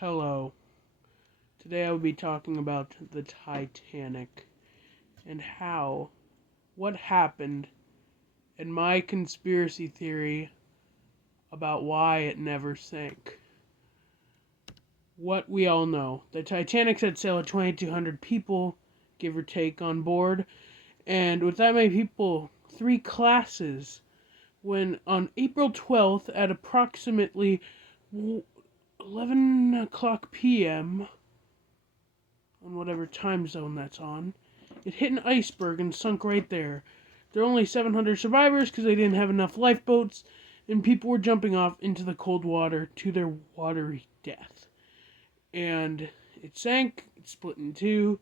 Hello. Today I will be talking about the Titanic and what happened, and my conspiracy theory about why it never sank. What we all know. The Titanic set sail with 2,200 people, give or take, on board, and with that many people, 3 classes. When on April 12th at approximately 11 o'clock p.m., on whatever time zone that's on, it hit an iceberg and sunk right there. There were only 700 survivors because they didn't have enough lifeboats, and people were jumping off into the cold water to their watery death. And it sank, it split in two,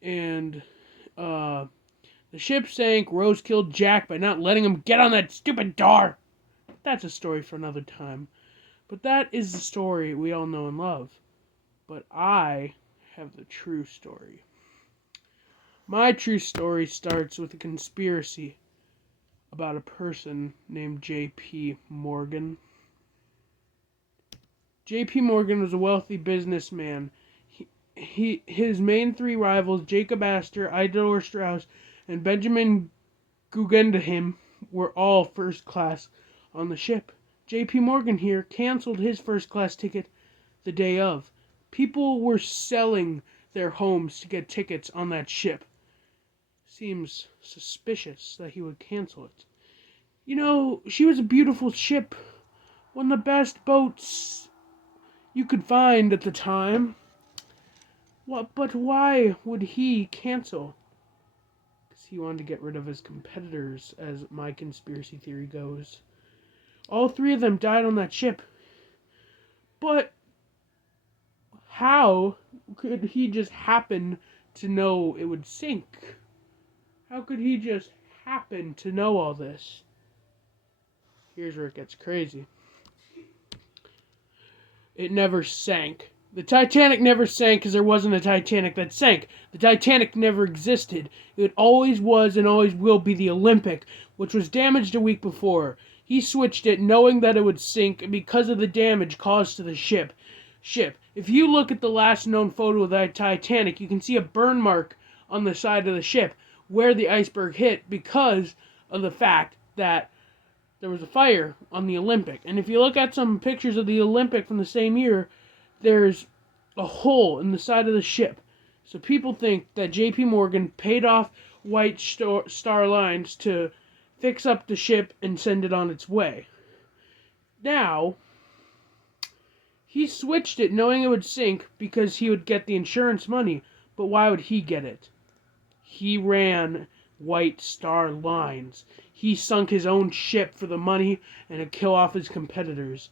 and the ship sank. Rose killed Jack by not letting him get on that stupid door. That's a story for another time. But that is the story we all know and love. But I have the true story. My true story starts with a conspiracy about a person named J.P. Morgan. J.P. Morgan was a wealthy businessman. His main 3 rivals, Jacob Astor, Idor Strauss, and Benjamin Guggenheim, were all first class on the ship. J.P. Morgan here canceled his first class ticket the day of. People were selling their homes to get tickets on that ship. Seems suspicious that he would cancel it. You know, she was a beautiful ship. One of the best boats you could find at the time. But why would he cancel? Because he wanted to get rid of his competitors, as my conspiracy theory goes. All 3 of them died on that ship. But how could he just happen to know it would sink? How could he just happen to know all this? Here's where it gets crazy. It never sank. The Titanic never sank because there wasn't a Titanic that sank. The Titanic never existed. It always was and always will be the Olympic, which was damaged a week before. He switched it knowing that it would sink because of the damage caused to the ship. If you look at the last known photo of the Titanic, you can see a burn mark on the side of the ship where the iceberg hit because of the fact that there was a fire on the Olympic. And if you look at some pictures of the Olympic from the same year, there's a hole in the side of the ship. So people think that J.P. Morgan paid off White Star Lines to fix up the ship and send it on its way. Now, he switched it knowing it would sink because he would get the insurance money. But why would he get it? He ran White Star Lines. He sunk his own ship for the money and to kill off his competitors.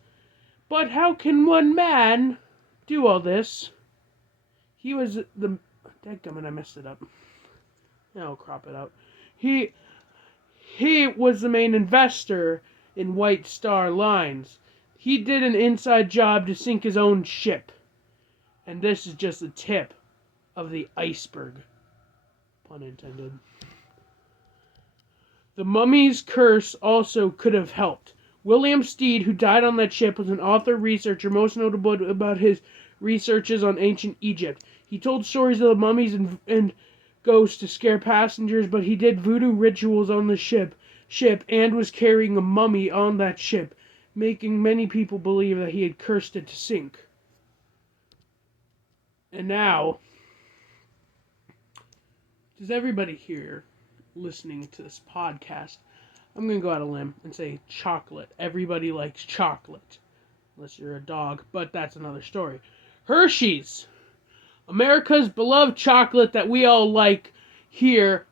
But how can one man do all this? He was the... Dadgummit, I messed it up. I'll crop it out. He was the main investor in White Star Lines. He did an inside job to sink his own ship. And this is just the tip of the iceberg. Pun intended. The mummy's curse also could have helped. William Stead, who died on that ship, was an author researcher most notable about his researches on ancient Egypt. He told stories of the mummies and ghosts to scare passengers, but he did voodoo rituals on the ship and was carrying a mummy on that ship, making many people believe that he had cursed it to sink. And now, does everybody here listening to this podcast, I'm going to go out on a limb and say chocolate. Everybody likes chocolate. Unless you're a dog, but that's another story. Hershey's. America's beloved chocolate that we all like here.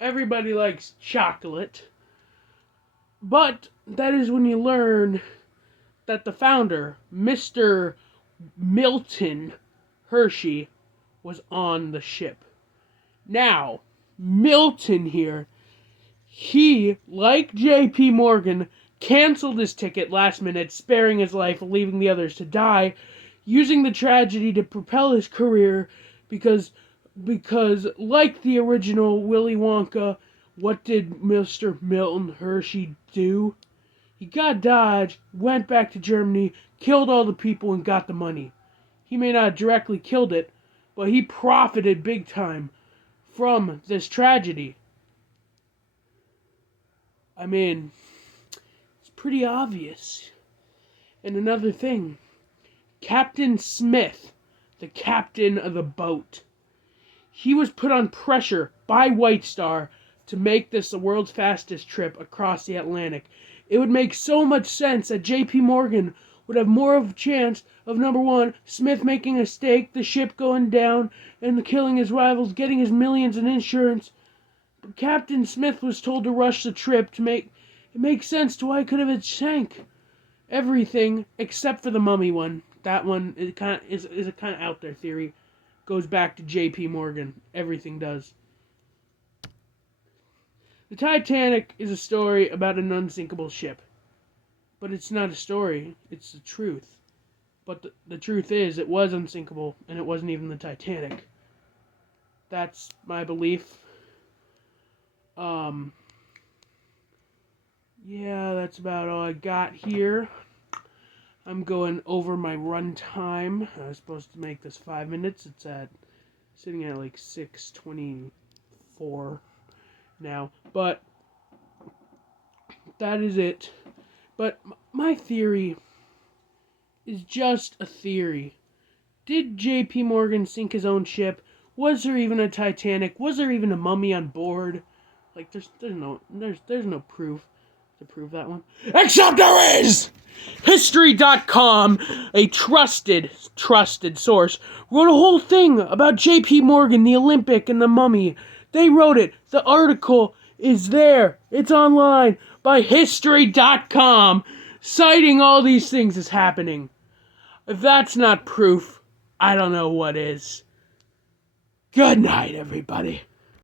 Everybody likes chocolate. But that is when you learn that the founder, Mr. Milton Hershey, was on the ship. Now, Milton here, he, like J.P. Morgan, canceled his ticket last minute, sparing his life, leaving the others to die, using the tragedy to propel his career because like the original Willy Wonka, what did Mr. Milton Hershey do? He got Dodge, went back to Germany, killed all the people, and got the money. He may not have directly killed it, but he profited big time from this tragedy. I mean, it's pretty obvious. And another thing, Captain Smith, the captain of the boat, he was put on pressure by White Star to make this the world's fastest trip across the Atlantic. It would make so much sense that J.P. Morgan would have more of a chance of, number one, Smith making a mistake, the ship going down, and killing his rivals, getting his millions in insurance. But Captain Smith was told to rush the trip to make it makes sense to why it could have sank. Everything except for the mummy one. That one is a kind of out there theory. Goes back to J.P. Morgan. Everything does. The Titanic is a story about an unsinkable ship. But it's not a story, it's the truth. But the truth is, it was unsinkable, and it wasn't even the Titanic. That's my belief. Yeah, that's about all I got here. I'm going over my run time. I was supposed to make this 5 minutes. It's sitting at like 6:24 now. But that is it. But my theory is just a theory. Did J.P. Morgan sink his own ship? Was there even a Titanic? Was there even a mummy on board? Like, there's no proof to prove that one. Except there is! History.com, a trusted source, wrote a whole thing about J.P. Morgan, the Olympic, and the mummy. They wrote it. The article is there. It's online by History.com, citing all these things as happening. If that's not proof, I don't know what is. Good night, everybody.